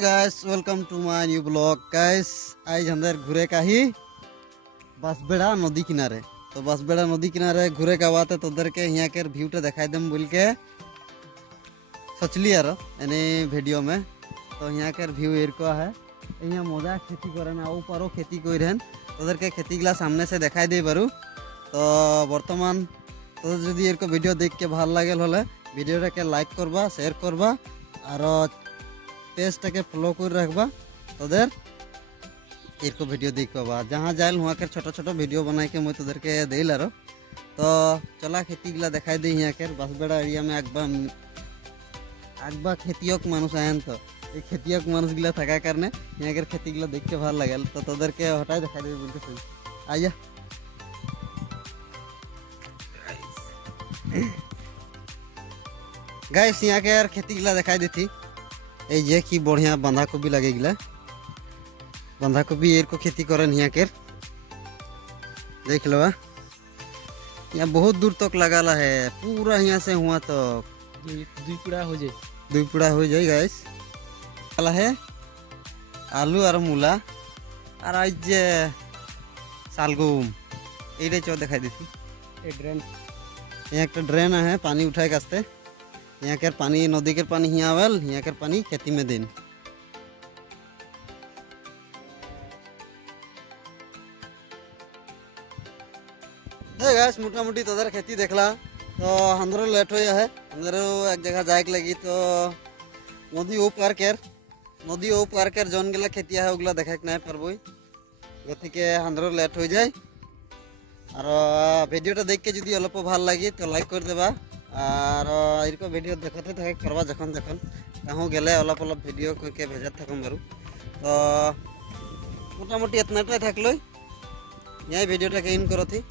Guys welcome to my new blog guys. आज अंदर घूरे का ही बांसबेड़ा नदी किनारे। तो बांसबेड़ा नदी किनारे घूरे का बात है तो उधर के यहाँ के व्यू टा दिखाई दम बोल के सोचली यार एने वीडियो में। तो यहाँ के व्यू एरको है यहाँ मजा खेती करे ना ऊपर खेती कर उधर के खेती गला सामने से दिखाई दे बारू। तो बर्तमान तो जदि एरको वीडियो देख के भल लगे हले वीडियो के लाइक करबा शेयर करबा और पेजटाके फॉलो कर रखबा तोदेर एरको वीडियो देख पाबा जहाँ जाए वहाँ के छोटा छोटा वीडियो बनाई के मैं तोदेर के दिल आरो। तो चला खेती गला दिखाई दे यहाँ के बांसबेड़ा एरिया में आगबा खेतियक मानुष आयन। तो ये खेतियक मानुष गिला थका करने यहाँ के खेती गला देख के भल लगे तो तोदेर के हटाई दिखाई दे बोल के आइया गाइस यहाँ के खेती गला दिखाई देती ये कि बढ़िया बंधा कोबी लगे गला बंधा कोबी एर को खेती करन यहाँ के देख लो यहाँ बहुत दूर तक लगाला है पूरा यहाँ से हुआ तो दुई पुड़ा हो जाए गाइस है आलू और मूला और आज सालगुम ये चो दिखाई देती ड्रेन यहाँ एक ड्रेन है पानी उठाए कास्ते यहाँ के पानी नदी के पानी यहाँ आवेल यहाँ के पानी खेती में दिन गाइस मोटा मोटी तो खेती देखला तो अंदर लेट हो है अंदर एक जगह जाए लगी तो नदी ओ पार कर जौन गला खेती है ओगला देखा नहीं पारबो गति के अंदर लेट हो जाए। और वीडियो देख के जो अल्प भल लगे तो लाइक कर देबा और इनको वीडियो देखते थे करवा जखन जखन कहूँ गले अलप अलप वीडियो करके भेजा थकम बारू। तो मोटा मोटी इतना थकल यही वीडियो इन करो थी।